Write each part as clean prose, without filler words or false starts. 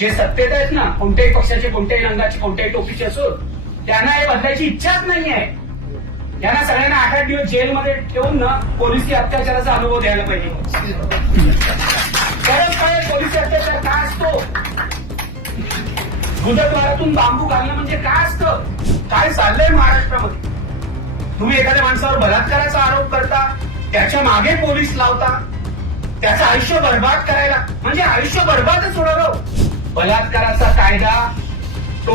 जे सत्तेत आहेत ना, कोणत्याही पक्षाचे, कोणत्याही रंगाचे, कोणत्याही टोपीचे असो, त्यांना हे बदलायची इच्छाच नाहीये. त्यांना सगळ्यांना 8-8 दिवस जेलमध्ये ठेवून ना पोलिसी अत्याचाराचा अनुभव द्यायला पाहिजे. खरंच काय पोलिसी अत्याचार काय असतो? मुदतवारातून बांबू घालणं म्हणजे काय असतं? काय चाललंय महाराष्ट्रामध्ये? तुम्ही एखाद्या माणसावर बलात्काराचा आरोप करता, त्याच्या मागे पोलीस लावता, त्याचं आयुष्य बर्बाद करायला, म्हणजे आयुष्य बर्बादच होणार. बलात्काराचा कायदा तो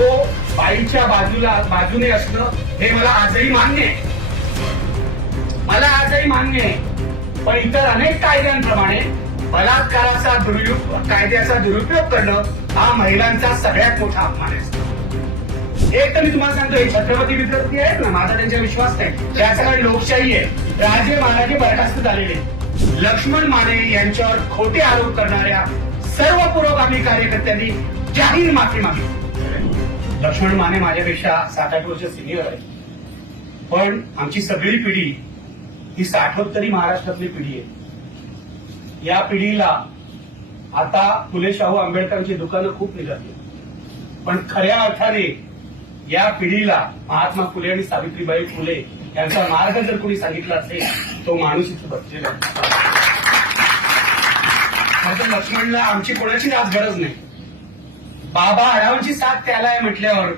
बाईच्या बाजूने असणं हे मला आजही मान्य आहे. मला आजही मान्य आहे. पण इतर अनेक कायद्यांप्रमाणे बलात्काराचा कायद्याचा दुरुपयोग करणं हा महिलांचा सगळ्यात मोठा अपमान आहे. एक तर मी तुम्हाला सांगतो, हे छत्रपती विद्यार्थी आहेत ना, माझा त्यांचा विश्वास नाही. त्या सगळ्या लोकशाही आहे. राजे महाराजे बरखास्त झालेले. लक्ष्मण माने यांच्यावर खोटे आरोप करणाऱ्या सर्व पुरोगामी कार्यकर्त्यांनी जाहीर माफी मागितली. लक्ष्मण माने माझ्यापेक्षा 7-8 वर्ष सिनियर आहे, पण आमची सगळी पिढी ही 60-70 महाराष्ट्रातली पिढी आहे. या पिढीला आता फुले शाहू आंबेडकरांची दुकानं खूप निघाली, पण खऱ्या अर्थाने या पिढीला महात्मा फुले आणि सावित्रीबाई फुले यांचा मार्ग जर कोणी सांगितला असेल तो माणूस इथे बसलेला आहे. लक्ष्मणला आमची कोणाची आज गरज नाही. बाबा आढावांची साथ त्याला आहे म्हटल्यावर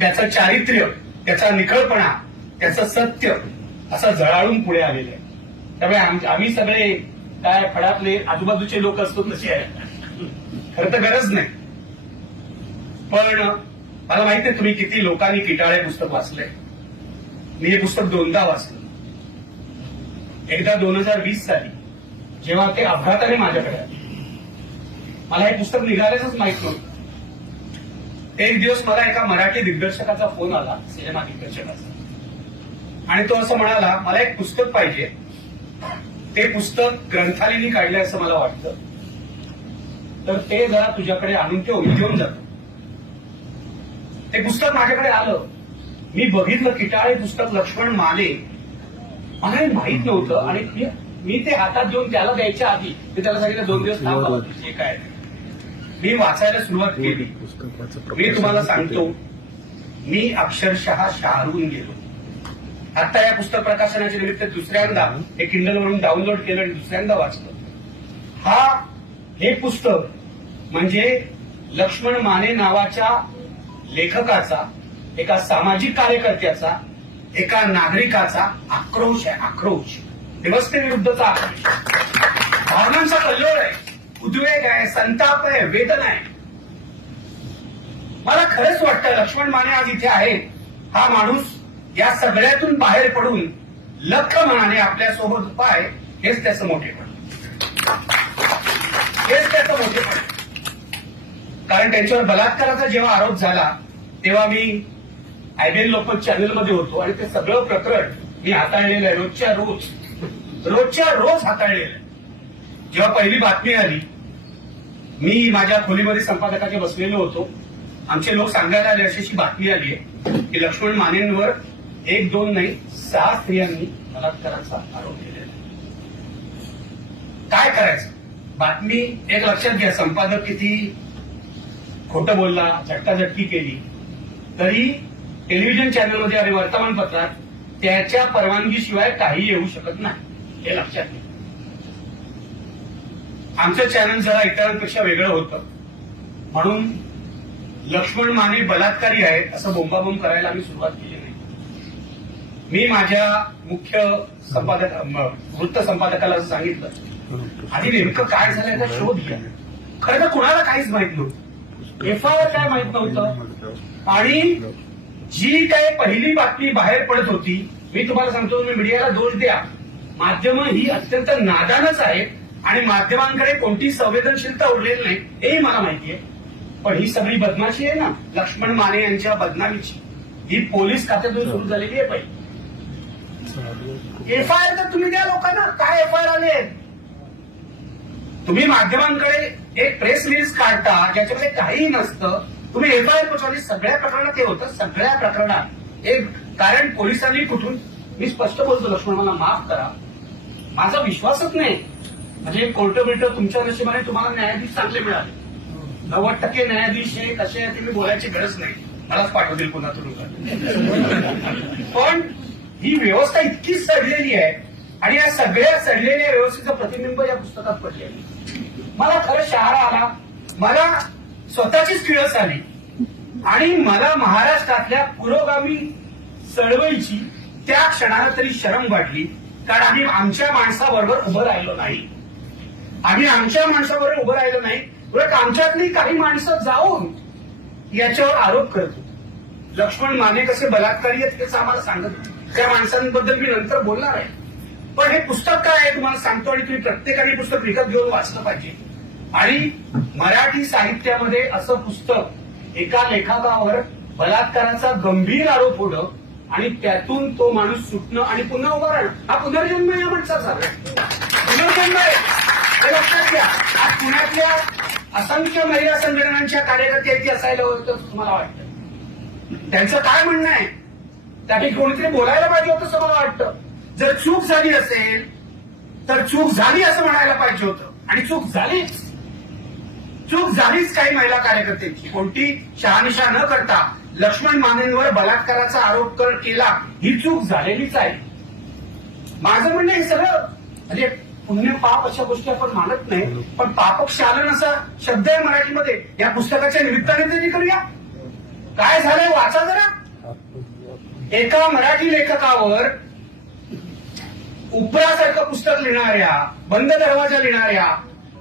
त्याचं चारित्र्य, त्याचा निखळपणा, त्याचं सत्य असं झळाळून पुढे आलेलं आहे. त्यामुळे आम्ही सगळे काय फळातले आजूबाजूचे लोक असतो तसे आहे. खरं तर गरज नाही. पण मला माहित आहे तुम्ही किती लोकांनी किटाळे पुस्तक वाचलंय. मी हे पुस्तक 2दा वाचलं. एकदा 2020 साली जेव्हा ते अपघाताने माझ्याकडे आले. मला हे पुस्तक निघाल्याचंच माहित नव्हतं. एक दिवस मला एका मराठी दिग्दर्शकाचा फोन आला, सिनेमा दिग्दर्शकाचा, आणि तो असं म्हणाला, मला एक पुस्तक पाहिजे. ते पुस्तक ग्रंथालयाने काढलंय असं मला वाटतं, तर ते जरा तुझ्याकडे आणून ते घेऊन जातो. ते पुस्तक माझ्याकडे आलं. मी बघितलं किटाळे पुस्तक, लक्ष्मण माने. मला हे माहित नव्हतं आणि मी ते हातात घेऊन त्याला द्यायच्या आधी मी त्याला सांगितलं 2 दिवस थांबा, जे काय. मी वाचायला सुरुवात केली. मी तुम्हाला सांगतो, मी अक्षरशः शहारून गेलो. आता या पुस्तक प्रकाशनाच्या निमित्त दुसऱ्यांदा हे किंडल वरून डाउनलोड केलं आणि दुसऱ्यांदा वाचलं. हे पुस्तक म्हणजे लक्ष्मण माने नावाच्या लेखकाचा, एका सामाजिक कार्यकर्त्याचा, एका नागरिकाचा आक्रोश आहे. आक्रोश, व्यवस्थेविरुद्धचा आक्रोश, भावनांचा कल्लोळ आहे, उद्वेग आहे, संताप आहे, वेदना आहे. मला खरंच वाटतं लक्ष्मण माने आज इथे आहे. हा माणूस या सगळ्यातून बाहेर पडून लख मनाने आपल्यासोबत उभा आहे. हेच त्याचं मोठेपण, हेच त्याचं मोठेपण. कारण त्यांच्यावर बलात्काराचा जेव्हा आरोप झाला तेव्हा मी आयबीएन लोकमत चॅनलमध्ये होतो आणि ते सगळं प्रकरण मी हाताळलेलं आहे. रोजच्या रोज हाताळलेलं आहे. जेव्हा पहिली बातमी आली, मी माझ्या खोलीमध्ये संपादकाच्या बसलेलो होतो. आमचे लोक सांगायला आले, अशी बातमी आली आहे की लक्ष्मण मानेंवर 1-2 नाही 6 स्त्रियांनी बलात्काराचा आरोप केलेला. काय करायचं? बातमी एक लक्षात घ्या, संपादक किती खोटं बोलला, झटकाझटकी केली, तरी टेलिव्हिजन चॅनलमध्ये आणि वर्तमानपत्रात त्याच्या परवानगीशिवाय काही येऊ शकत नाही, हे लक्षात घ्या. आमचं चॅनल जरा इतरांपेक्षा वेगळं होतं, म्हणून लक्ष्मण माने बलात्कारी आहेत असं बोंबाबोंब करायला आम्ही सुरुवात केली नाही. मी माझ्या मुख्य वृत्त संपादकाला असं सांगितलं, आधी नेमकं काय झालंय तर शोध घ्या. खरं तर कुणाला काहीच माहित नव्हतं. एफआयआर काय माहित नव्हतं. आणि जी काय पहिली बातमी बाहेर पडत होती, मी तुम्हाला सांगतो, तुम्ही मीडियाला दोष द्या, माध्यमं ही अत्यंत नादानच आहेत आणि माध्यमांकडे कोणती संवेदनशीलता उरलेली नाही हेही मला माहिती आहे. पण ही सगळी बदमाशी आहे ना लक्ष्मण माने यांच्या बदनामीची, ही पोलीस खात्यातून सुरू झालेली आहे. पाहिजे एफआयआर तर तुम्ही द्या लोकांना. काय एफआयआर आले? तुम्ही माध्यमांकडे एक प्रेस रिलीज काढता ज्याच्यामध्ये काहीही नसतं, तुम्ही एफआयआर पोचवली. सगळ्या प्रकरणात हे होतं, सगळ्या प्रकरणात एक कारण पोलिसांनी कुठून, मी स्पष्ट बोलतो, लक्ष्मण मला माफ करा, माझा विश्वासच नाही. म्हणजे कोर्ट बिल्ट तुमच्या नशिबाने तुम्हाला न्यायाधीश चांगले मिळाले, 90% न्यायाधीश हे कसे आहे ते मी बोलायची गरज नाही, मलाच पाठवतील पुन्हा तुरुंगात. पण ही व्यवस्था इतकी सडलेली आहे आणि या सगळ्या सडलेल्या व्यवस्थेचं प्रतिबिंब या पुस्तकात पडले. मला खरं शहारा आला, मला स्वतःचीच किळस आली आणि मला महाराष्ट्रातल्या पुरोगामी चळवळीची त्या क्षणाला तरी शरम वाटली. कारण आम्ही आमच्या माणसाबरोबर उभं राहिलो नाही, आम्ही आमच्या माणसाबरोबर उभं राहिलो नाही. उलट आमच्यातली काही माणसं जाऊन याच्यावर आरोप करतो. लक्ष्मण माने कसे बलात्कारी आहेत हेच आम्हाला सांगत, त्या माणसांबद्दल मी नंतर बोलणार आहे. पण हे पुस्तक काय आहे तुम्हाला सांगतो आणि तुम्ही प्रत्येकाने पुस्तक विकत घेऊन वाचलं पाहिजे. आणि मराठी साहित्यामध्ये असं पुस्तक एका लेखकावर बलात्काराचा गंभीर आरोप होणं आणि त्यातून तो माणूस सुटणं आणि पुन्हा उभा राहणं, हा पुनर्जन्म या माणसाचा पुनर्जन्म आहे, हे लक्षात घ्या. आज पुण्यातल्या असंख्य महिला संघटनांच्या कार्यकर्त्यांची असायला होतं तुम्हाला वाटतं, त्यांचं काय म्हणणं आहे त्यासाठी कोणीतरी बोलायला पाहिजे होतं असं मला वाटतं. जर चूक झाली असेल तर चूक झाली असं म्हणायला पाहिजे होतं आणि चूक झालीच काही महिला कार्यकर्त्यांची. कोणती शहानिशा न करता लक्ष्मण मानेंवर बलात्काराचा आरोप केला, ही चूक झालेलीच आहे. माझं म्हणणं हे सगळं म्हणजे पुण्य पाप अशा गोष्टी आपण मानत नाही, पण पापक्षालन असा शब्द आहे मराठीमध्ये. या पुस्तकाच्या निमित्ताने तरी करूया. काय झालंय वाचा जरा. एका मराठी लेखकावर उपरासारखं पुस्तक लिहिणाऱ्या, बंद दरवाजा लिहिणाऱ्या,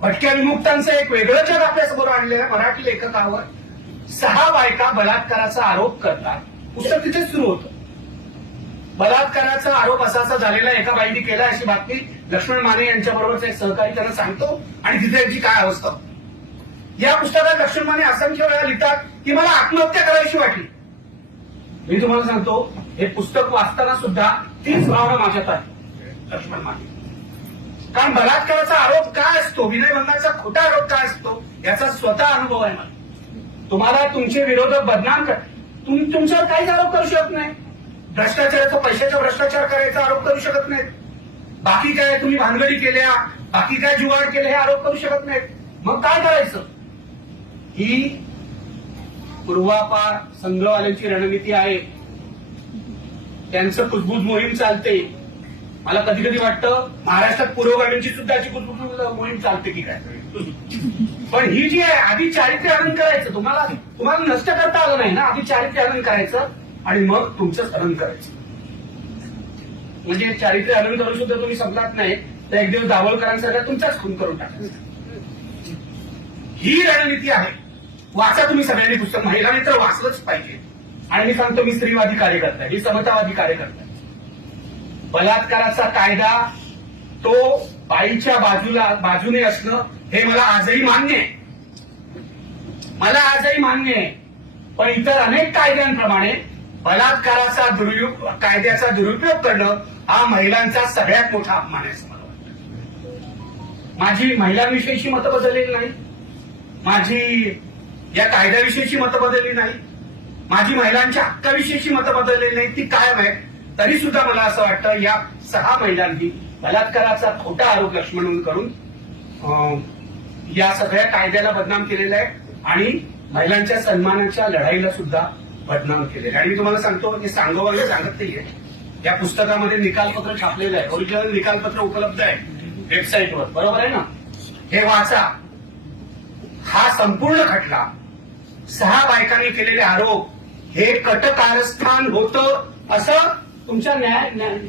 भटक्या विमुक्तांचं एक वेगळं जग आपल्यासमोर आणलेल्या मराठी लेखकावर 6 बायका बलात्काराचा आरोप करतात. पुस्तक तिथेच सुरू होतं. बलात्काराचा आरोप असा झालेला एका बाईने केला अशी बातमी लक्ष्मण माने यांच्याबरोबरचा एक सहकारी त्यांना सांगतो आणि तिथे यांची काय अवस्था. या पुस्तकात लक्ष्मण माने असंख्य वेळा लिहितात की मला आत्महत्या करायची वाटली. मी तुम्हाला सांगतो हे पुस्तक वाचताना सुद्धा तीच भावना माझ्यात आहे लक्ष्मण माने. कारण बलात्काराचा आरोप काय असतो, विनयभंगाचा खोटा आरोप काय असतो याचा स्वतः अनुभव आहे मला. तुम्हाला तुमचे विरोधक बदनाम कर, तुमच्यावर काहीच आरोप करू शकत नाही. भ्रष्टाचाराचा, पैशाचा भ्रष्टाचार करायचा आरोप करू शकत नाहीत. बाकी काय तुम्ही भानगडी केल्या, बाकी काय जुगाड केले हे आरोप करू शकत नाहीत. मग काय करायचं. ही पूर्वापार संघवाल्यांची रणनीती आहे. त्यांचं कुजबूज मोहीम चालते. मला कधी कधी वाटतं महाराष्ट्रात पुरोगामींची सुद्धा अशी कुजबूज मोहीम चालते की काय. पण ही जी आहे आधी चारित्र्य हनन करायचं. तुम्हाला नष्ट करता आलं नाही ना, आधी चारित्र्य हनन करायचं आणि मग तुमचं हनन करायचं. म्हणजे चारित्र्य हनन करून सुद्धा तुम्ही संपलात नाही तर एक दिवस दाभोळकरांसारखा तुमचाच खून करून टाकायचा. ही रणनीती आहे. वाचा तुम्ही सगळ्यांनी पुस्तक, महिलांनी तर वाचलंच पाहिजे. आणि मी सांगतो मी स्त्रीवादी कार्यकर्ता आहे, मी समतावादी कार्यकर्ता आहे. बलात्काराचा कायदा तो बाईच्या बाजूने असणं हे मला आजही मान्य आहे. पण इतर अनेक कायद्यांप्रमाणे बलात्काराचा कायद्याचा दुरुपयोग करणं हा महिलांचा सगळ्यात मोठा अपमान आहे असं मला वाटतं. माझी महिलांविषयीची मतं बदललेली नाही, माझी या कायद्याविषयीची मतं बदलली नाही, माझी महिलांच्या हक्काविषयीची मतं बदललेली नाही, ती कायम आहे. तरी सुद्धा मला असं वाटतं या 6 महिलांनी बलात्काराचा खोटा आरोप लक्ष्मण करून या सगळ्या कायद्याला बदनाम केलेला आहे आणि महिलांच्या सन्मानाच्या लढाईला सुद्धा बदनाम केलेलं. आणि मी तुम्हाला सांगतो हे सांगोवागे सांगत नाहीये. या पुस्तकामध्ये निकालपत्र छापलेलं आहे, ओरिजिनल निकालपत्र उपलब्ध आहे वेबसाईटवर, बरोबर आहे ना. हे वाचा. हा संपूर्ण खटला 6 बायकांनी केलेले आरोप हे कटकारस्थान होतं असं तुमच्या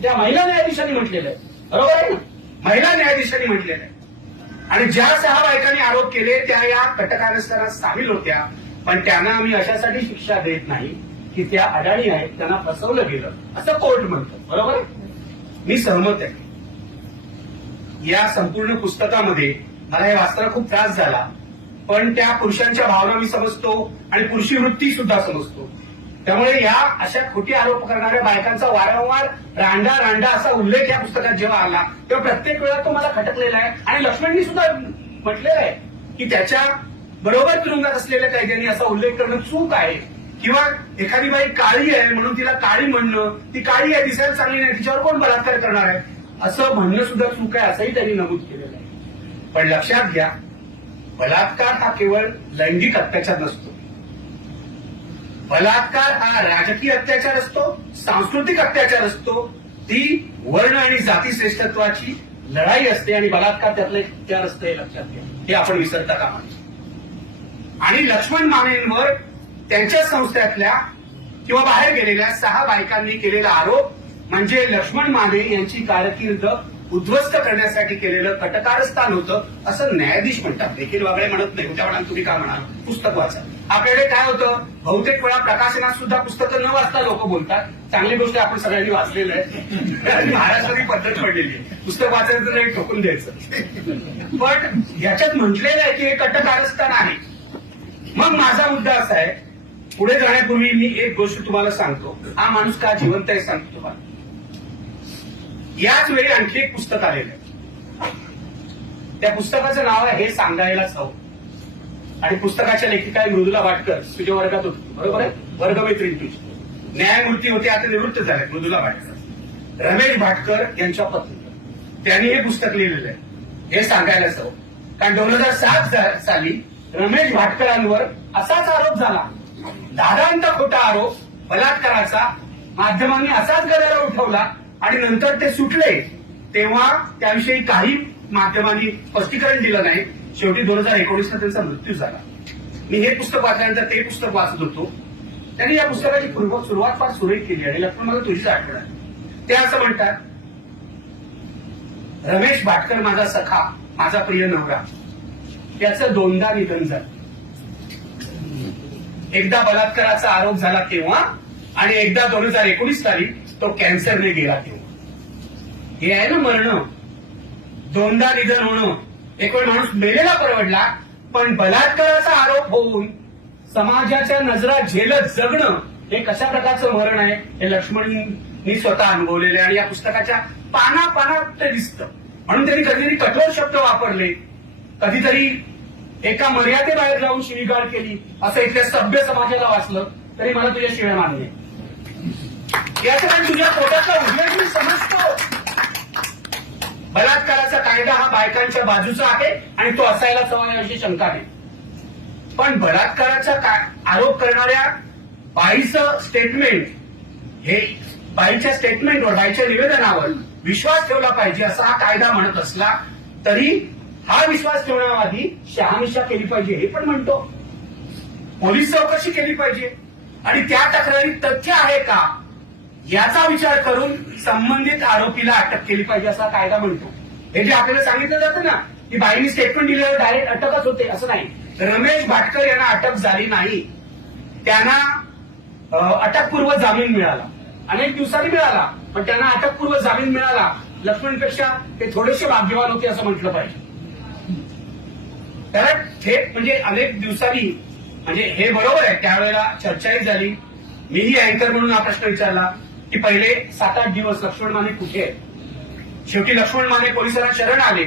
त्या महिला न्यायाधीशांनी म्हटलेलं आहे, बरोबर आहे ना. महिला न्यायाधीशांनी म्हटलेलं आहे. आणि ज्या 6 बायकांनी आरोप केले त्या या कटकारस्थानात सामील होत्या. पण त्यांना आम्ही अशासाठी शिक्षा देत नाही की त्या अडाणी आहेत, त्यांना फसवलं गेलं असं कोर्ट म्हणतं, बरोबर आहे. मी सहमत आहे. या संपूर्ण पुस्तकामध्ये मला हे वाचताना खूप त्रास झाला. पण त्या पुरुषांच्या भावना मी समजतो आणि पुरुषी वृत्ती सुद्धा समजतो. त्यामुळे या अशा खोटे आरोप करणाऱ्या बायकांचा वारंवार रांडा असा उल्लेख या पुस्तकात जेव्हा आला तेव्हा प्रत्येक वेळा तो मला खटकलेला आहे. आणि लक्ष्मणनी सुद्धा म्हटलेलं आहे की त्याच्या बरोबर तुरुंगात असलेल्या कैद्यांनी असा उल्लेख करणं चूक आहे. किंवा एखादी बाई काळी आहे म्हणून तिला काळी म्हणणं, ती काळी आहे दिसायला चांगली नाही तिच्यावर कोण बलात्कार करणार आहे असं म्हणणं सुद्धा चूक आहे असंही त्यांनी नमूद केलेलं आहे. पण लक्षात घ्या बलात्कार हा केवळ लैंगिक अत्याचार नसतो. बलात्कार हा राजकीय अत्याचार असतो, सांस्कृतिक अत्याचार असतो. ती वर्ण आणि जाती श्रेष्ठत्वाची लढाई असते आणि बलात्कार त्यातलं एक हत्यार असतं, हे लक्षात घ्या. हे आपण विसरता कामा नये. आणि लक्ष्मण मानेंवर त्यांच्या संस्थेतल्या किंवा बाहेर गेलेल्या 6 बायकांनी केलेला आरोप म्हणजे लक्ष्मण माने यांची कारकीर्द उद्ध्वस्त करण्यासाठी केलेलं कटकारस्थान होतं, असं न्यायाधीश म्हणतात. देखील वागळे म्हणत नाही. उद्या म्हणाल तुम्ही काय म्हणाल, पुस्तक वाचा. आपल्याकडे काय होतं, बहुतेक वेळा प्रकाशनात सुद्धा पुस्तकं न वाचता लोक बोलतात. चांगली गोष्ट आपण सगळ्यांनी वाचलेलं आहे. महाराष्ट्राची पद्धत पडलेली आहे, पुस्तक वाचायचं तर नाही, ठोकून द्यायचं. पण याच्यात म्हटलेलं आहे की हे कटकारस्थान आहे. मग माझा मुद्दा असा आहे, पुढे जाण्यापूर्वी मी एक गोष्ट तुम्हाला सांगतो. हा माणूस का जिवंत आहे सांगतो तुम्हाला. याच वेळी आणखी एक पुस्तक आलेलं आहे. त्या पुस्तकाचं नाव आहे हे सांगायलाच हवं. आणि पुस्तकाच्या लेखिका आहे मृदुला भाटकर. तुझ्या वर्गात होती, बरोबर आहे, वर्गमैत्रीण तुझी. न्यायमूर्ती होते, आता निवृत्त झाले मृदुला भाटकर. रमेश भाटकर यांच्या पत्नी. त्यांनी हे पुस्तक लिहिलेलं आहे हे सांगायलाच हवं. कारण 2007 साली रमेश भाटकरांवर असाच आरोप झाला, दादांत खोटा आरोप बलात्काराचा. माध्यमांनी असाच गदारा उठवला आणि नंतर ते सुटले. तेव्हा त्याविषयी काही माध्यमांनी स्पष्टीकरण दिलं नाही. शेवटी 2019ला त्यांचा मृत्यू झाला. मी हे पुस्तक वाचल्यानंतर ते पुस्तक वाचत होतो. त्यांनी या पुस्तकाची सुरुवात फार सुरेख केली आणि लक्ष्मण मला तुझीच आठवण आहे. ते असं म्हणतात, रमेश भाटकर माझा सखा, माझा प्रिय नवरा, त्याचं 2दा निधन झालं. एकदा बलात्काराचा आरोप झाला तेव्हा आणि एकदा 2019 साली तो कॅन्सरने गेला तेव्हा. हे आहे ना मरण, 2दा निधन होणं. एक वेळ माणूस मेलेला परवडला, पण बलात्काराचा आरोप होऊन समाजाच्या नजरा झेलत जगणं हे कशा प्रकारचं मरण आहे हे लक्ष्मणनी स्वतः अनुभवलेले आणि या पुस्तकाच्या पानापानात ते दिसतं. म्हणून त्यांनी कधीतरी कठोर शब्द वापरले, कधीतरी एका मर्यादेबाहेर जाऊन शिवीगाळ केली, असं इथल्या सभ्य समाजाला वाचलं तरी मला तुझ्या शिव्या मान्य. याचं कारण तुझ्या पोटातला उद्योग मी समजतो. बलात्काराचा कायदा हा बायकांच्या बाजूचा आहे आणि तो असायलाच हवा याची शंका नाही. पण बलात्काराचा आरोप करणाऱ्या बाईचं स्टेटमेंट, हे बाईच्या स्टेटमेंटवर, बाईच्या निवेदनावर विश्वास ठेवला पाहिजे असा हा कायदा म्हणत असला तरी हा विश्वास ठेवण्याआधी शहानिशा केली पाहिजे हे पण म्हणतो. पोलीस चौकशी केली पाहिजे आणि त्या तक्रारीत तथ्य आहे का याचा विचार करून संबंधित आरोपीला अटक केली पाहिजे असा कायदा म्हणतो. हे जे आपल्याला सांगितलं जातं ना की बाईंनी स्टेटमेंट दिल्यावर डायरेक्ट अटकच होते, असं नाही. रमेश भाटकर यांना अटक झाली नाही, त्यांना अटकपूर्व जामीन मिळाला. अनेक दिवसांनी मिळाला, पण त्यांना अटकपूर्व जामीन मिळाला. लक्ष्मणपेक्षा ते थोडेसे भाग्यवान होते असं म्हटलं पाहिजे. त्याला थेट म्हणजे अनेक दिवसांनी, म्हणजे हे बरोबर आहे, त्यावेळेला चर्चाही झाली. मीही अँकर म्हणून हा प्रश्न विचारला की पहिले 7-8 दिवस लक्ष्मण माने कुठे आहे. शेवटी लक्ष्मण माने पोलिसांना शरण आले,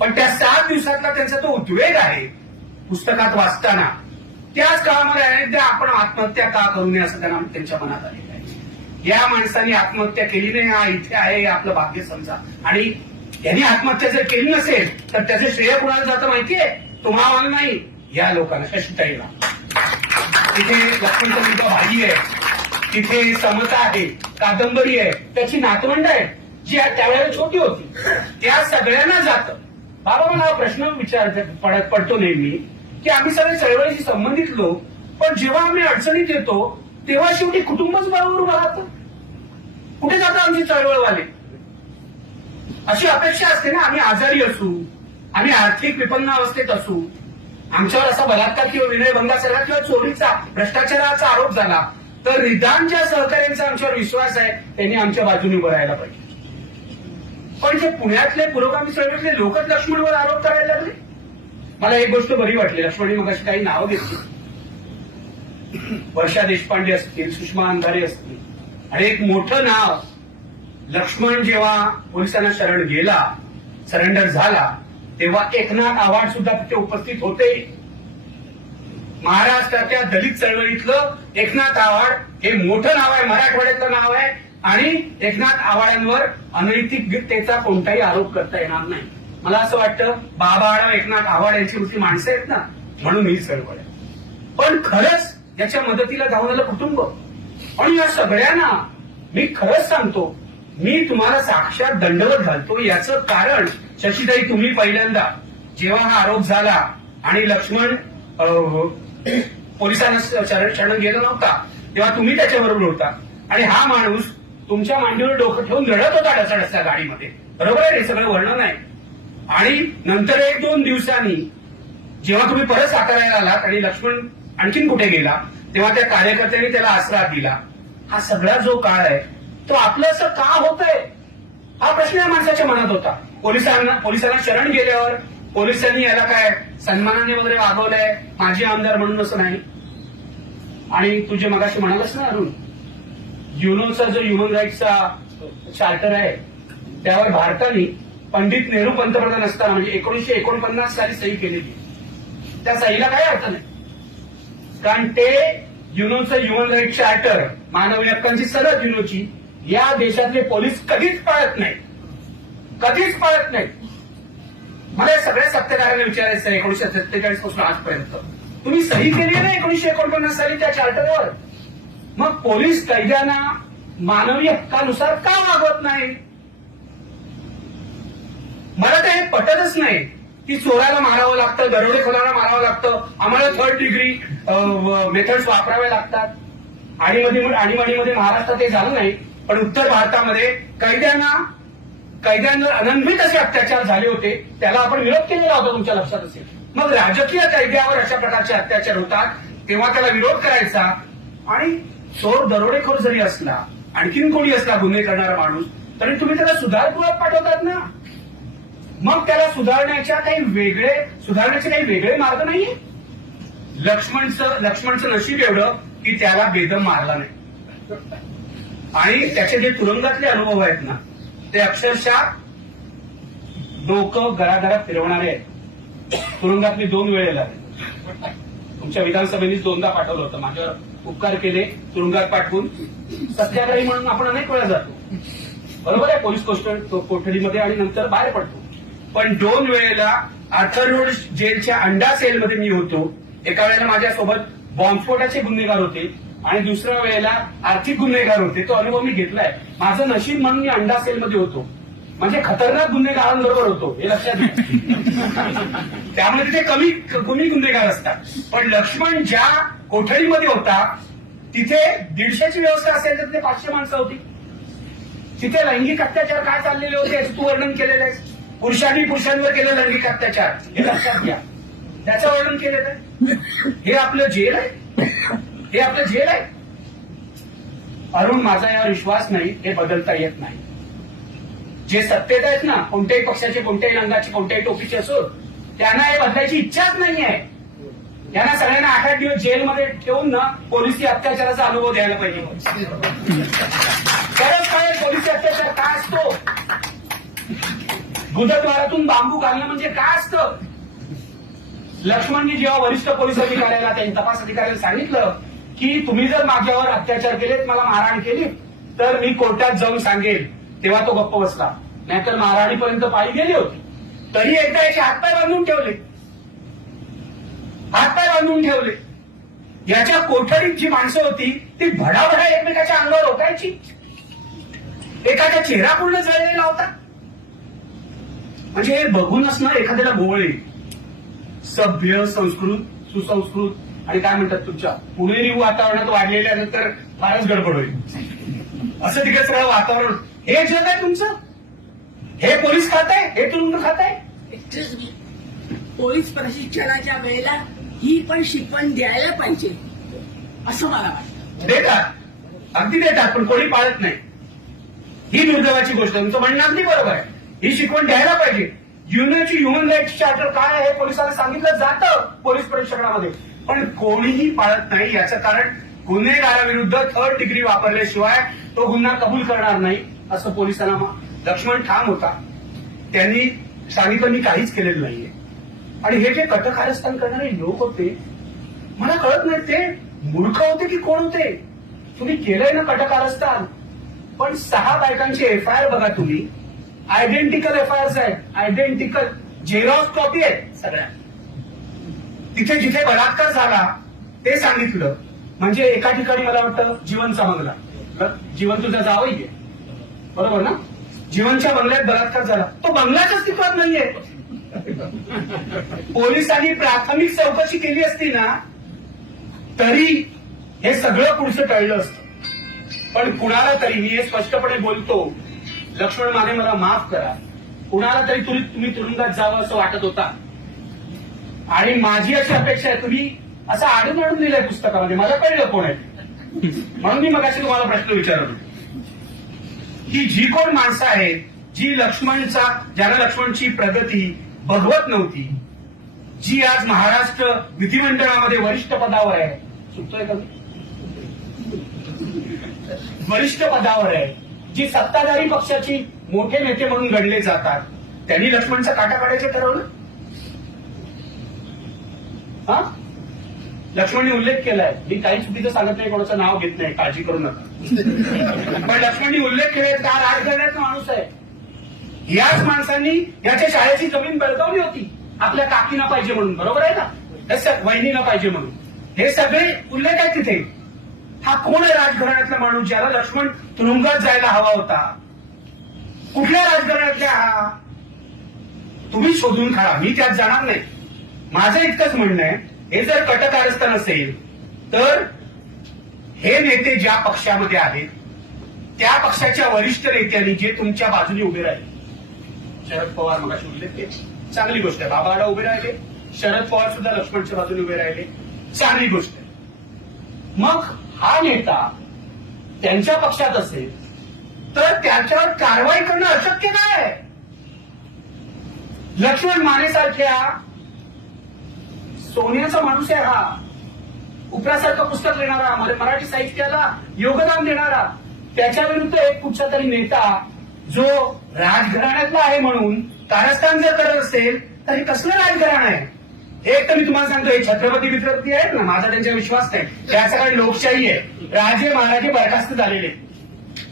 पण त्या 7 दिवसातला त्यांचा तो उद्वेग आहे पुस्तकात वाचताना, त्याच काळामध्ये अनेकदा आपण आत्महत्या का करू नये असं त्यांच्या मनात आलेलं आहे. या माणसाने आत्महत्या केली नाही, हा इथे आहे, आपलं भाग्य समजा. आणि यांनी आत्महत्या जर केली नसेल तर त्याचं श्रेय कुणाला जातं माहितीये, तुम्हाला नाही, या लोकांना, शशिताईला. तिथे लक्ष्मणचा मुलगा भाई आहे, तिथे समता आहे, कादंबरी आहे, त्याची नातवंड आहे जी त्यावेळेला छोटी होती, त्या सगळ्यांना जातं. बाबा मला प्रश्न पडतो नेहमी की आम्ही सगळे चळवळीशी संबंधित लोक, पण जेव्हा आम्ही अडचणीत येतो तेव्हा शेवटी कुटुंबच बरोबर उभं राहतं. कुठे जातं आमची चळवळवाले. अशी अपेक्षा असते ना, आम्ही आजारी असू, आम्ही आर्थिक विपन्न अवस्थेत असू, आमच्यावर असा बलात्कार किंवा विनयभंगासारखा किंवा चोरीचा, भ्रष्टाचाराचा आरोप झाला तर निदान ज्या सहकार्यांचा आमच्यावर विश्वास आहे त्यांनी आमच्या बाजूने उभं राहायला पाहिजे. पण जे पुण्यातले पुरोगामी चळवळीतले लोकच लक्ष्मणवर आरोप करायला लागले. मला एक गोष्ट बरी वाटली, लक्ष्मणी मग अशी काही नावं घेतली, वर्षा देशपांडे असतील, सुषमा अंधारे असतील, आणि एक मोठं नाव, लक्ष्मण जेव्हा पोलिसांना शरण गेला, सरेंडर झाला, तेव्हा एकनाथ आव्हाड सुद्धा तिथे उपस्थित होते. महाराष्ट्राच्या दलित चळवळीतलं एकनाथ आव्हाड हे मोठं नाव आहे, मराठवाड्यातलं नाव आहे आणि एकनाथ आव्हाडांवर अनैतिकतेचा कोणताही आरोप करता येणार नाही. मला असं वाटतं बाबा आढाव एकनाथ आव्हाड यांची वृत्ती माणसं आहेत ना, म्हणून ही चळवळ आहे. पण खरंच याच्या मदतीला धावून आलं कुटुंब. आणि या सगळ्यांना मी खरंच सांगतो, मी तुम्हाला साक्षात दंडवत घालतो. याचं कारण शशीताई, तुम्ही पहिल्यांदा जेव्हा हा आरोप झाला आणि लक्ष्मण पोलिसांना शरण गेला नव्हता, तेव्हा तुम्ही त्याच्याबरोबर होता आणि हा माणूस तुमच्या मांडीवर डोकं ठेवून रडत होता डसाडसल्या गाडीमध्ये. बरोबर आहे, हे सगळं वर्णन आहे. आणि नंतर 1-2 दिवसांनी जेव्हा तुम्ही परत साताऱ्याला आलात आणि लक्ष्मण आणखीन कुठे गेला, तेव्हा त्या कार्यकर्त्यांनी त्याला आसरा दिला. हा सगळा जो काळ आहे तो आपलं असं का होतंय, हा प्रश्न या माणसाच्या मनात होता. पोलिसांना शरण गेल्यावर पोलिसांनी याला काय सन्मानाने वगैरे वागवलंय, माजी आमदार म्हणून असं नाही. आणि तुझे मगाशी म्हणालच ना अरुण, युनोचा जो ह्युमन राईट्सचा चार्टर आहे त्यावर भारताने पंडित नेहरू पंतप्रधान असताना म्हणजे 1949 साली सही केलेली. त्या सहीला काय अर्थ नाही, कारण ते युनोचं ह्युमन राईट चार्टर, मानवी हक्कांची सनद युनोची, या देशातले पोलीस कधीच पाळत नाहीत, कधीच पाळत नाहीत. मला या सगळ्या सत्तेदारांना विचारायचं आहे 1947 पासून आजपर्यंत तुम्ही सही केली ना 1949 साली त्या चार्टरवर, मग पोलीस कैद्यांना मानवी हक्कानुसार का वागवत नाही? मला ते पटतच नाही की चोराला मारावं लागतं, दरोडेखोराला मारावं लागतं, आम्हाला 3rd डिग्री मेथड्स वापरावे लागतात. आणीबाणीमध्ये महाराष्ट्रात हे झालं नाही, पण उत्तर भारतामध्ये कैद्यांवर अनन्वित असे अत्याचार झाले होते, त्याला आपण विरोध केलेला होता, तुमच्या लक्षात असेल. मग राजकीय कैद्यावर अशा प्रकारचे अत्याचार होतात तेव्हा त्याला विरोध करायचा. आणि चोर दरोडेखोर जरी असला, आणखीन कोणी असला गुन्हे करणारा माणूस, तरी तुम्ही त्याला सुधारगृहात पाठवतात ना. मग त्याला सुधारण्याचे काही वेगळे मार्ग नाहीये. लक्ष्मणचं नशीब एवढं की त्याला बेदम मारला नाही. आणि त्याचे जे तुरुंगातले अनुभव आहेत ना, ते अक्षरशः डोकं घराघरात फिरवणारे आहेत. तुरुंगातली 2 वेळेला तुमच्या विधानसभेनेच 2दा पाठवलं होतं. माझ्यावर उपकार केले तुरुंगात पाठवून. सत्याग्रही म्हणून आपण अनेक वेळा जातो, बरोबर आहे, पोलीस कोठडीमध्ये आणि नंतर बाहेर पडतो. पण 2 वेळेला आर्थर रोड जेलच्या अंडा सेलमध्ये मी होतो. एका वेळेला माझ्यासोबत बॉम्बस्फोटाचे गुन्हेगार होते आणि दुसऱ्या वेळेला आर्थिक गुन्हेगार होते. तो अनुभव मी घेतलाय. माझं नशीब म्हणून मी अंडा सेलमध्ये होतो, म्हणजे खतरनाक गुन्हेगारांबरोबर होतो, हे लक्षात घ्या. त्यामुळे तिथे कमी गुन्हेगार असतात. पण लक्ष्मण ज्या कोठडीमध्ये होता तिथे 150ची व्यवस्था असेल तर तिथे 500 माणसं होती. तिथे लैंगिक अत्याचार काय चाललेले होते याचं तू वर्णन केलेलं आहे. पुरुषांनी पुरुषांवर केलं लैंगिक अत्याचार, हे लक्षात घ्या, त्याचं वर्णन केलेलं आहे. हे आपलं जेल आहे, हे आपलं जेल आहे. अरुण, माझा यावर विश्वास नाही, हे बदलता येत नाही. जे सत्तेत आहेत ना, कोणत्याही पक्षाचे, कोणत्याही रंगाचे, कोणत्याही टोपीचे असो, त्यांना हे बदलायची इच्छाच नाहीये. यांना सगळ्यांना 8-8 दिवस जेलमध्ये ठेवून ना पोलिसी अत्याचाराचा अनुभव द्यायला पाहिजे. खरंच काय पोलिसी अत्याचार काय असतो? गुदद्वारातून बांबू घालणं म्हणजे काय असतं? लक्ष्मणनी जेव्हा वरिष्ठ पोलीस अधिकाऱ्याला, त्यांनी तपास अधिकाऱ्याला सांगितलं की तुम्ही जर माझ्यावर अत्याचार केलेत, मला मारहाण केली, तर मी कोर्टात जाऊन सांगेल, तेव्हा तो गप्प बसला. नाहीतर मारहाणीपर्यंत पायी गेली होती. तरी एकदा याचे हातपाय बांधून ठेवले. याच्या कोठडीत जी माणसं होती ती भडाभडा एकमेकाच्या अंगावर ओकायची. एखाद्या चेहरा पूर्ण जळलेला होता. म्हणजे हे बघूनच ना एखाद्याला भोवळ येईल. सभ्य, संस्कृत, सुसंस्कृत आणि काय म्हणतात तुमच्या पुणेरी वातावरणात वाढलेल्या नंतर फारच गडबड होईल. असं तिकडे सगळं वातावरण. हे जग आहे तुमचं, हे पोलीस खात आहे, हे तुरुंग खात आहे. पोलीस प्रशिक्षणाच्या वेळेला ही पण शिकवण द्यायला पाहिजे असं मला वाटतं. देतात, अगदी देतात, पण कोणी पाळत नाही. ही दुर्दैवाची गोष्ट. तुमचं म्हणणं अगदी बरोबर आहे, ही शिकवण द्यायला पाहिजे. युनोची ह्युमन राईट्स चार्टर काय आहे पोलिसांना सांगितलं जातं पोलीस प्रशिक्षणामध्ये, पण कोणीही पाळत नाही. याचं कारण गुन्हेगाराविरुद्ध 3rd डिग्री वापरल्याशिवाय तो गुन्हा कबूल करणार नाही असं पोलिसांना. लक्ष्मण ठाम होता, त्यांनी सांगितलं मी काहीच केलेलं नाहीये. आणि हे जे कटकारस्थान करणारे लोक होते, मला कळत नाही ते मूर्ख होते की कोण होते. तुम्ही केलंय ना कटकारस्थान, पण 6 बायकांची FIR बघा तुम्ही, आयडेंटिकल FIRs आहेत, आयडेंटिकल झेरॉक्स कॉपी आहेत सगळ्या. तिथे जिथे बलात्कार झाला ते सांगितलं. म्हणजे एका ठिकाणी मला वाटतं जीवनचा बंगला, जीवन तुझा जावई आहे बरोबर ना, जीवनच्या बंगल्यात बलात्कार झाला, तो बंगलाच अस्तित्वात नाहीये. पोलिसांनी प्राथमिक चौकशी केली असती ना तरी हे सगळं पुढचं टळलं असतं. पण कुणाला तरी, मी हे स्पष्टपणे बोलतो, लक्ष्मण माने मला माफ करा, कुणाला तरी तुम्ही तुरुंगात जावं असं वाटत होता. आणि माझी अशी अपेक्षा आहे, तुम्ही असं आडून आडून लिहिलंय पुस्तकामध्ये, मला कळलं कोण आहे, म्हणून मी मगाशी तुम्हाला प्रश्न विचारलो की जी कोण माणसं आहेत जी ज्यांना लक्ष्मणची प्रगती बघवत नव्हती, जी आज महाराष्ट्र विधिमंडळामध्ये वरिष्ठ पदावर आहे, चुकतोय का, वरिष्ठ पदावर आहे, जी सत्ताधारी पक्षाची मोठे नेते म्हणून गणले जातात, त्यांनी लक्ष्मणचा काटा काढायचं ठरवलं. हा, लक्ष्मणने उल्लेख केलाय, मी काही चुकीचं सांगत नाही, कोणाचं नाव घेत नाही, काळजी करू नका, पण लक्ष्मणने उल्लेख केलाय का राजघराण्याचा माणूस आहे. याच माणसांनी याच्या शाळेची जमीन बळकावली होती आपल्या काकीना पाहिजे म्हणून, बरोबर आहे ना, वहिनीला पाहिजे म्हणून, हे सगळे उल्लेख आहेत तिथे. हा कोण आहे राजघराण्यातला माणूस ज्याला लक्ष्मण तुरुंगात जायला हवा होता? कुठल्या राजघराण्यातल्या? हा तुम्ही शोधून काढा, मी त्यात जाणार नाही. माझं इतकंच म्हणणं आहे, हे जर कटकारस्थान असेल तर हे नेते ज्या पक्षामध्ये आहेत त्या पक्षाच्या वरिष्ठ नेत्यांनी जे तुमच्या बाजूने उभे राहिले, शरद पवार मगाशी उल्लेख केला, चांगली गोष्ट आहे, बाबा उभे राहिले, शरद पवार सुद्धा लक्ष्मणच्या बाजूने उभे राहिले, चांगली गोष्ट आहे. मग हा नेता त्यांच्या पक्षात असेल तर त्याच्यावर कारवाई करणं अशक्य काय? लक्ष्मण मानेसारख्या सोन्याचा माणूस आहे हा, उपरासारखं पुस्तक लिहिणारा, मराठी साहित्याला योगदान देणारा, त्याच्या विरुद्ध एक कुठचा तरी नेता जो राजघराण्यातला आहे म्हणून कारस्थान जर करत असेल तर हे कसलं राजघराणं आहे? एक तर मी तुम्हाला सांगतो, हे छत्रपती वित्रपती आहेत ना, माझा त्यांच्या विश्वास नाही, त्या सगळी लोकशाही आहे, राजे महाराजे बरखास्त झालेले,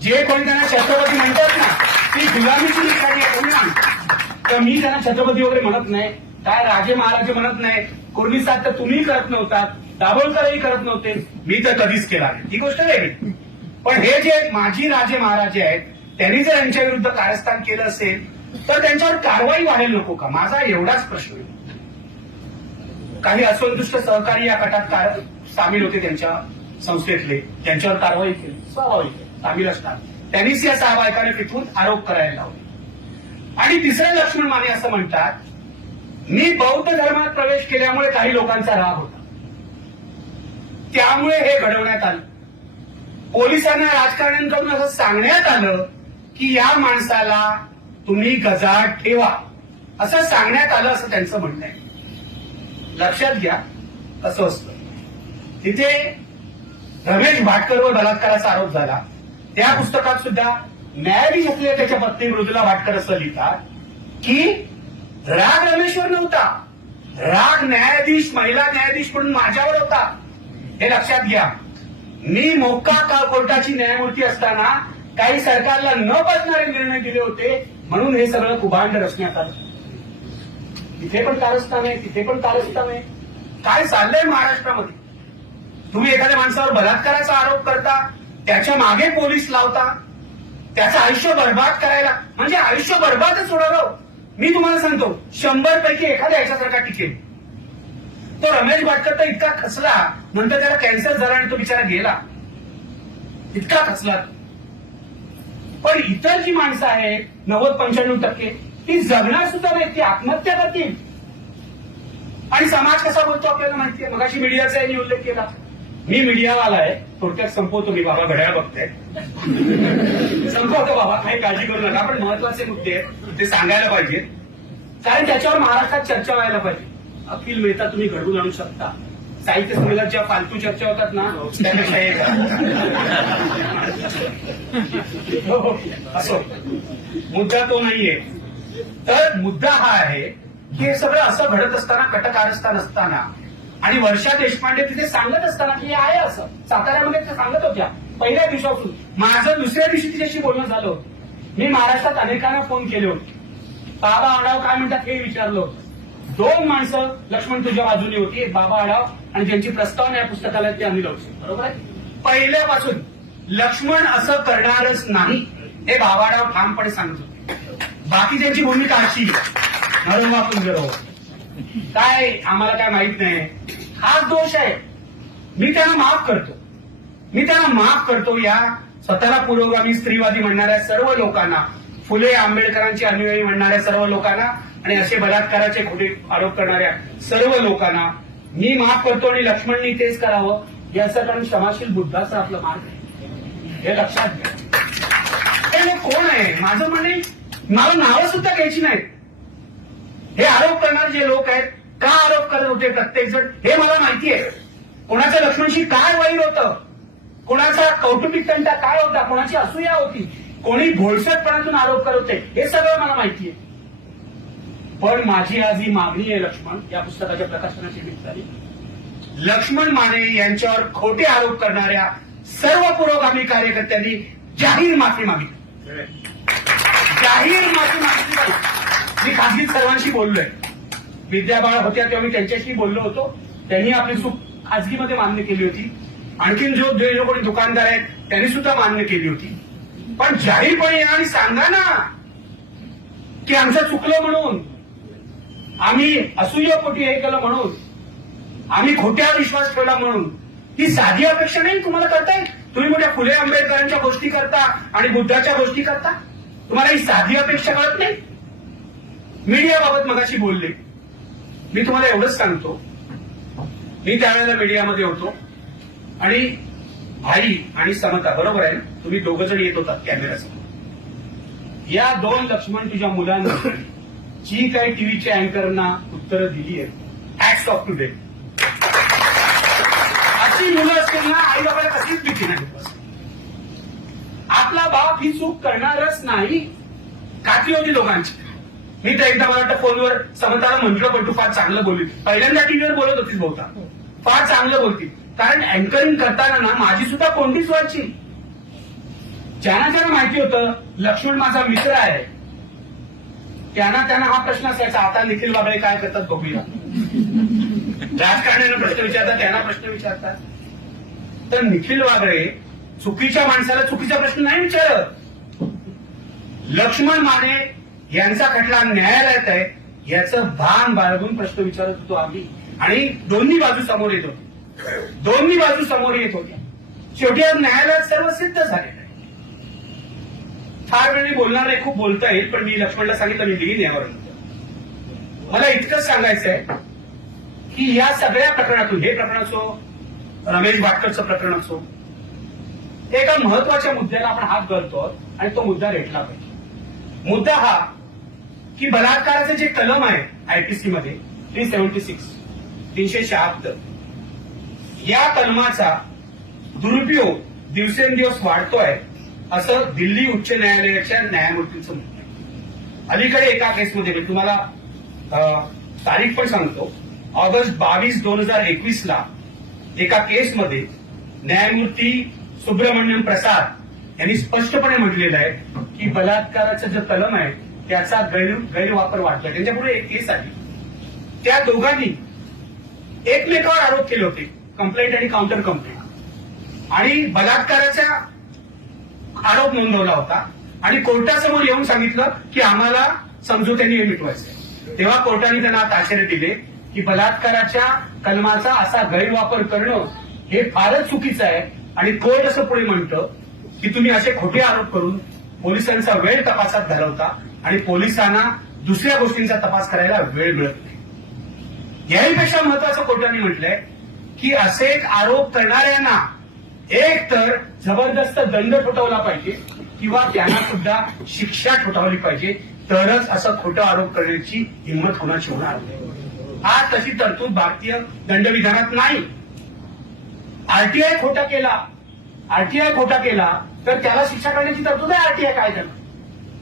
जे कोणी त्यांना छत्रपती म्हणतात ना ती गुलामीची निशाणी आहे. कोणी नाही तर मी त्यांना छत्रपती वगैरे म्हणत नाही, काय राजे महाराजे म्हणत नाही. कोर्निसात तर तुम्ही करत नव्हतात, दाभोळकरही करत नव्हते, मी तर कधीच केला नाही, ही गोष्ट वेगळी. पण हे जे माजी राजे महाराजे आहेत त्यांनी जर यांच्या विरुद्ध कारस्थान केलं असेल तर त्यांच्यावर कारवाई व्हायला नको का? माझा एवढाच प्रश्न आहे. काही असंतुष्ट सहकारी या गटात सामील होते त्यांच्या संस्थेतले, त्यांच्यावर कारवाई केली, स्वाभाविक सामील असतात, त्यांनीच या 6 बायकांना पिठवून आरोप करायला लावले. आणि तिसरे लक्ष्मण माने असं म्हणतात, मी बौद्ध धर्मात प्रवेश केल्यामुळे काही लोकांचा राग होता, त्यामुळे हे घडवण्यात आलं. पोलिसांना राजकारण्यांकडून असं सांगण्यात आलं की या माणसाला तुम्ही गजाआड ठेवा, असं सांगण्यात आलं, असं त्यांचं म्हणणं आहे. लक्षात घ्या असं असतं. तिथे रमेश भाटकरवर बलात्काराचा आरोप झाला, त्या पुस्तकात सुद्धा न्यायाधीश असलेल्या त्याच्या पत्नी मृदुला भाटकर असं लिहितात की राग रमेशवर नव्हता, राग न्यायाधीश, महिला न्यायाधीश म्हणून माझ्यावर होता. हे लक्षात घ्या. मी मोक्का कोर्टाची न्यायमूर्ती असताना काही सरकारला न पचणारे निर्णय दिले होते, म्हणून हे सगळं कुभांड रचण्यात आलं. तिथे पण कारस्थान आहे, तिथे पण कारस्थान आहे. काय चाललंय महाराष्ट्रामध्ये? तुम्ही एखाद्या माणसावर बलात्काराचा आरोप करता, त्याच्या मागे पोलीस लावता, त्याचं आयुष्य बर्बाद करायला, म्हणजे आयुष्य बर्बादच होणार. मी तुम्हाला सांगतो, 100 पैकी एखाद्या ह्याच्यासारखा टिकेल. तो रमेश भाटकर तर इतका खचला, म्हणतो त्याला कॅन्सर झाला आणि तो बिचारा गेला, इतका खचला. पण इतर जी माणसं आहेत 90-95% ती जगणार सुद्धा नाही, ती आत्महत्या करतील. आणि समाज कसा बोलतो आपल्याला माहितीये. मगाशी मीडियाचा यांनी उल्लेख केला, मी मीडियावाला आहे, थोडक्यात संपवतो मी, बाबा घड्याळ बघताय, संपवतो बाबा, काही काळजी करू नका. पण महत्वाचे मुद्दे आहेत ते सांगायला पाहिजे, कारण त्याच्यावर महाराष्ट्रात चर्चा व्हायला पाहिजे. अखिल मेहता तुम्ही घडवून आणू शकता, साहित्य संमेलनात ज्या फालतू चर्चा होतात ना त्यापेक्षा हे असो. मुद्दा तो नाहीये. तर मुद्दा हा आहे की हे सगळं असं घडत असताना, कटकारस्थान असताना, आणि वर्षा देशपांडे तिथे सांगत असताना की हे आहे असं, साताऱ्यामध्ये ते सांगत होत्या पहिल्या दिवसापासून. माझं दुसऱ्या दिवशी तिच्याशी बोलणं झालं होतं. मी महाराष्ट्रात अनेकांना फोन केले होते. बाबा आढाव काय म्हणतात हे विचारलं होतं. 2 माणसं लक्ष्मण तुझ्या बाजूने होती, एक बाबा आढाव आणि ज्यांची प्रस्तावना या पुस्तकाला ती आम्ही लावली. बरोबर आहे. पहिल्यापासून लक्ष्मण असं करणारच नाही हे बाबा आढाव ठामपणे सांगत होते. बाकी त्यांची भूमिका अशी नरवा पुंजरो काय आम्हाला काय माहित नाही, हाच दोष आहे. मी त्यांना माफ करतो या स्वतःला पुरोगामी स्त्रीवादी म्हणणाऱ्या सर्व लोकांना, फुले आंबेडकरांचे अनुयायी म्हणणाऱ्या सर्व लोकांना आणि असे बलात्काराचे खोटे आरोप करणाऱ्या सर्व लोकांना मी माफ करतो आणि लक्ष्मणनी तेच करावं याचं कारण क्षमाशील बुद्धाचा आपला मार्ग आहे हे लक्षात घ्या. हे कोण आहे माझं म्हणणे, मला नावं सुद्धा घ्यायची नाहीत. हे आरोप करणारे जे लोक आहेत का आरोप करत होते प्रत्येक जण हे मला माहिती आहे. कोणाचं लक्ष्मणशी काय वैर होतं, कोणाचा कौटुंबिक तंटा काय होता, कोणाची असूया होती, कोणी भोळसटपणातून आरोप करत होते हे सगळं मला माहिती आहे. पण माझी आज ही मागणी आहे लक्ष्मण या पुस्तकाच्या प्रकाशनाची निमित्ताने लक्ष्मण माने यांच्यावर खोटे आरोप करणाऱ्या सर्व पुरोगामी कार्यकर्त्यांनी जाहीर माफी मागितली. जाहीर माफी मागितली. मी खासगी सर्वांशी बोललोय. विद्याबाळ होत्या तेव्हा मी त्यांच्याशी बोललो होतो. त्यांनी आपली चूक खासगीमध्ये मान्य केली होती. आणखीन जे कोणी दुकानदार आहेत त्यांनी सुद्धा मान्य केली होती. पण जाहीरपणे या आणि सांगा ना की आमचं चुकलं म्हणून, आम्ही असूयपोटी हे केलं म्हणून, आम्ही खोट्यावर विश्वास ठेवला म्हणून. ही साधी अपेक्षा नाही तुम्हाला करताय. तुम्ही मोठ्या फुले आंबेडकरांच्या गोष्टी करता आणि बुद्धाच्या गोष्टी करता. तुम्हाला ही साधी अपेक्षा कळत नाही. मीडियाबाबत मगाशी बोलले. मी तुम्हाला एवढंच सांगतो, मी त्यावेळेला मीडियामध्ये होतो आणि भाई आणि समता बरोबर आहे ना, तुम्ही दोघं जण येत होतात कॅमेऱ्यासमोर. या 2 लक्ष्मण तुझ्या मुलांना जी काही टीव्हीच्या अँकरना उत्तरं दिली आहेत हॅट्स ऑफ टू डे. अशी मुलं असतील ना आई बाबाला कसलीच भीती नाही. आपला बाप ही चूक करणारच नाही. खात्री होती लोकांची. मी तर एकदा मला वाटतं फोनवर समताला म्हटलं पण तू फार चांगलं बोलली. पहिल्यांदा टीव्हीवर बोलत होतीस बहुता, फार चांगलं बोलती. कारण अँकरिंग करताना ना माझी सुद्धा कोणतीच व्हायची. ज्यांना माहिती होतं लक्ष्मण माझा मित्र आहे त्यांना हा प्रश्न असायचा, आता निखिल बागळे काय करतात बघूया. राजकारण्यानं प्रश्न विचारतात, त्यांना प्रश्न विचारतात. तर निखिल वागळे चुकीच्या माणसाला चुकीचा प्रश्न नाही विचारत. लक्ष्मण माने यांचा खटला न्यायालयात आहे याचं भान बाळगून प्रश्न विचारत होतो आम्ही. आणि दोन्ही बाजू समोर येत होत्या. शेवटी आज न्यायालयात सर्व सिद्ध झालेलं आहे. फार वेळ मी बोलणार नाही, खूप बोलता येईल, पण मी लक्ष्मणला सांगितलं मी लिहीन यावर. मला इतकंच सांगायचं आहे की या सगळ्या प्रकरणातून, हे प्रकरण असो, रमेश भाटकरचं प्रकरण असो, एका महत्वाच्या मुद्द्याला आपण हात घालतो आणि तो मुद्दा रेटला पाहिजे. मुद्दा हा की बलात्काराचे जे कलम आहे आयपीसी मध्ये 376 या कलमाचा दुरुपयोग दिवसेंदिवस वाढतोय असं दिल्ली उच्च न्यायालयाच्या न्यायमूर्तींचं म्हणणं आहे. अलीकडे एका केसमध्ये मी तुम्हाला तारीख पण सांगतो, ऑगस्ट 22, 2021 एका केसमध्ये न्यायमूर्ती सुब्रमण्यम प्रसाद यांनी स्पष्टपणे म्हटलेलं आहे की बलात्काराचं जे कलम आहे त्याचा गैरवापर वाढतोय. त्यांच्यापुढे एक केस आली. त्या दोघांनी एकमेकावर आरोप केले होते, कंप्लेंट आणि काउंटर कंप्लेंट, आणि बलात्काराचा आरोप नोंदवला होता आणि कोर्टासमोर येऊन सांगितलं की आम्हाला समझोत्याने हे मिटवायचंय. तेव्हा कोर्टाने त्यांना ताशेरे दिले की बलात्काराच्या कलमाचा असा गैरवापर करणं हे फारच चुकीचं आहे. आणि कोर्ट असं पुढे म्हणतं की तुम्ही असे खोटे आरोप करून पोलिसांचा वेळ तपासात घालवता आणि पोलिसांना दुसऱ्या गोष्टींचा तपास करायला वेळ मिळत नाही. याहीपेक्षा महत्वाचं कोर्टाने म्हटलंय की असे एक आरोप करणाऱ्यांना एक तर जबरदस्त दंड ठोठावला पाहिजे किंवा त्यांना सुद्धा शिक्षा ठोठावली पाहिजे, तरच असं खोटं आरोप करण्याची हिंमत कोणाची होणार नाही. आज तशी तरतूद भारतीय दंडविधानात नाही. आरटीआय खोटा केला तर त्याला शिक्षा करण्याची तरतूद आहे आरटीआय कायद्यात.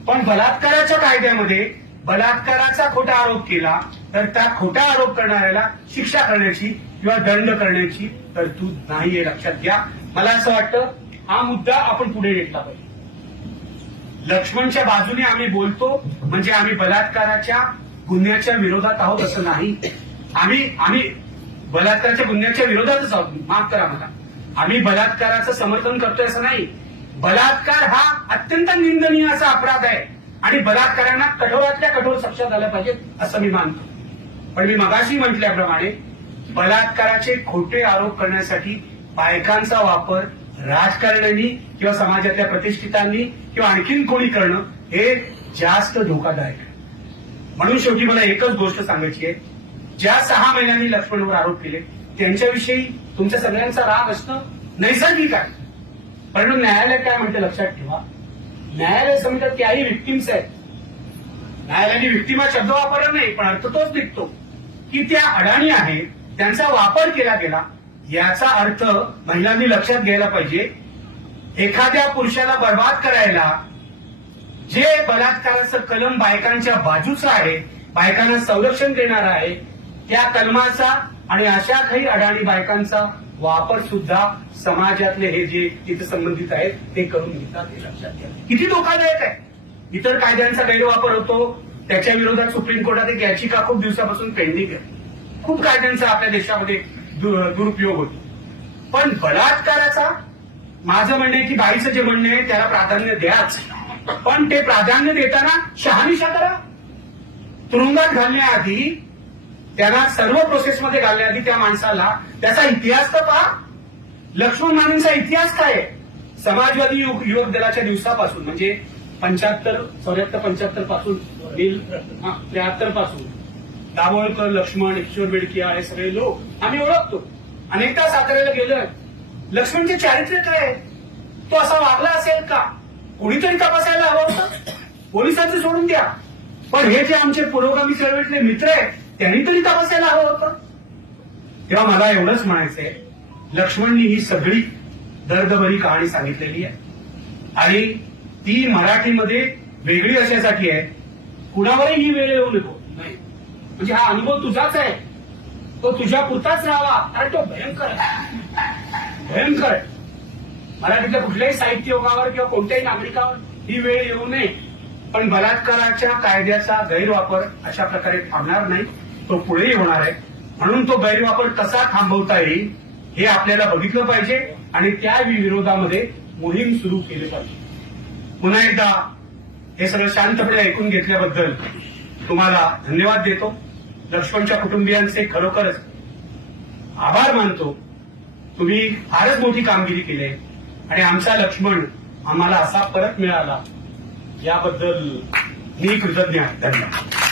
पण बलात्काराच्या कायद्यामध्ये बलात्काराचा खोटा आरोप केला तर त्या खोटा आरोप करणाऱ्याला शिक्षा करण्याची किंवा दंड करण्याची तरतूद नाही, हे लक्षात घ्या. मला असं वाटतं हा मुद्दा आपण पुढे घेतला पाहिजे. लक्ष्मणच्या बाजूने आम्ही बोलतो म्हणजे आम्ही बलात्काराच्या गुन्ह्याच्या विरोधात आहोत असं नाही. आम्ही बलात्काराच्या गुन्ह्याच्या विरोधातच आहोत. माफ करा मला. आम्ही बलात्काराचं समर्थन करतोय असं नाही. बलात्कार हा अत्यंत निंदनीय असा अपराध आहे आणि बलात्कारांना कठोरातल्या कठोर शिक्षा झाल्या पाहिजेत असं मी मानतो. पण मी मगाशी म्हटल्याप्रमाणे बलात्काराचे खोटे आरोप करण्यासाठी बायकांचा वापर राजकारण्यांनी किंवा समाजातल्या प्रतिष्ठितांनी किंवा आणखीन कोणी करणं हे जास्त धोकादायक आहे. म्हणून शेवटी मला एकच गोष्ट सांगायची आहे. ज्या 6 महिन्यांनी लक्ष्मणवर आरोप केले त्यांच्याविषयी तुमच्या सगळ्यांचा राग असणं नैसर्गिक आहे. परंतु न्यायालय काय म्हणते लक्षात ठेवा. न्यायालय समित्यात त्याही विक्टिम्स आहेत. न्यायालयाने विक्टिम हा शब्द वापरला नाही पण अर्थ तोच निघतो की त्या अडाणी आहेत, त्यांचा वापर केला गेला. याचा अर्थ महिलांनी लक्षात घ्यायला पाहिजे. एखाद्या पुरुषाला बर्बाद करायला जे बलात्काराचं कलम बायकांच्या बाजूचं आहे, बायकांना संरक्षण देणार आहे, त्या कलमाचा आणि अशा काही अडाणी बायकांचा वापर सुद्धा समाजातले हे जे तिथे संबंधित आहेत ते करून घेतात. हे लक्षात घ्या. किती धोकादायक आहे. इतर कायद्यांचा गैरवापर होतो त्याच्या विरोधात सुप्रीम कोर्टात एक याचिका खूप दिवसापासून पेंडिंग आहे. खूप कायद्यांचा आपल्या देशामध्ये दुरुपयोग होतो. पण बलात्काराचा माझं म्हणणं आहे की बाईचं जे म्हणणं आहे त्याला प्राधान्य द्याच. पण ते प्राधान्य देताना शहानिशा करा. तुरुंगात घालण्याआधी त्यांना सर्व प्रोसेसमध्ये घालण्याआधी त्या माणसाला त्याचा इतिहास तर पहा. लक्ष्मण मानेंचा इतिहास काय आहे. समाजवादी युवक दलाच्या दिवसापासून म्हणजे 75 पासून 73 पासून दाभोळकर, लक्ष्मण, ईश्वर बेडकिया हे सगळे लोक आम्ही ओळखतो. अनेकदा साताऱ्याला गेलोय. लक्ष्मणचे चारित्र्य काय आहे. तो असा वागला असेल का. कोणीतरी तपासायला हवं होतं. पोलिसांचं सोडून द्या पण हे जे आमचे पुरोगामी चळवळीतले मित्र आहेत त्यांनी तरी तपासायला हवं होतं. तेव्हा मला एवढंच म्हणायचंय लक्ष्मणनी ही सगळी दर्दभरी कहाणी सांगितलेली आहे आणि ती मराठीमध्ये वेगळी अशासाठी आहे कुणावरही ही वेळ येऊ नको नाही. म्हणजे हा अनुभव तुझाच आहे. तो तुझ्या पुरताच राहावा. अरे तो भयंकर भयंकर. मराठीतल्या कुठल्याही साहित्ययोगावर किंवा कोणत्याही नागरिकावर ही वेळ येऊ नये. पण बलात्काराच्या कायद्याचा गैरवापर अशा प्रकारे थांबणार नाही. तो पुढेही होणार आहे. म्हणून तो गैरवापर कसा थांबवता येईल हे आपल्याला बघितलं पाहिजे आणि त्या विरोधामध्ये मोहीम सुरू केली पाहिजे. पुन्हा एकदा हे सगळं शांतपणे ऐकून घेतल्याबद्दल तुम्हाला धन्यवाद देतो. लक्ष्मणच्या कुटुंबियांचे खरोखरच आभार मानतो. तुम्ही फारच मोठी कामगिरी केली आहे आणि आमचा लक्ष्मण आम्हाला असा परत मिळाला याबद्दल मी कृतज्ञ आहे. धन्यवाद.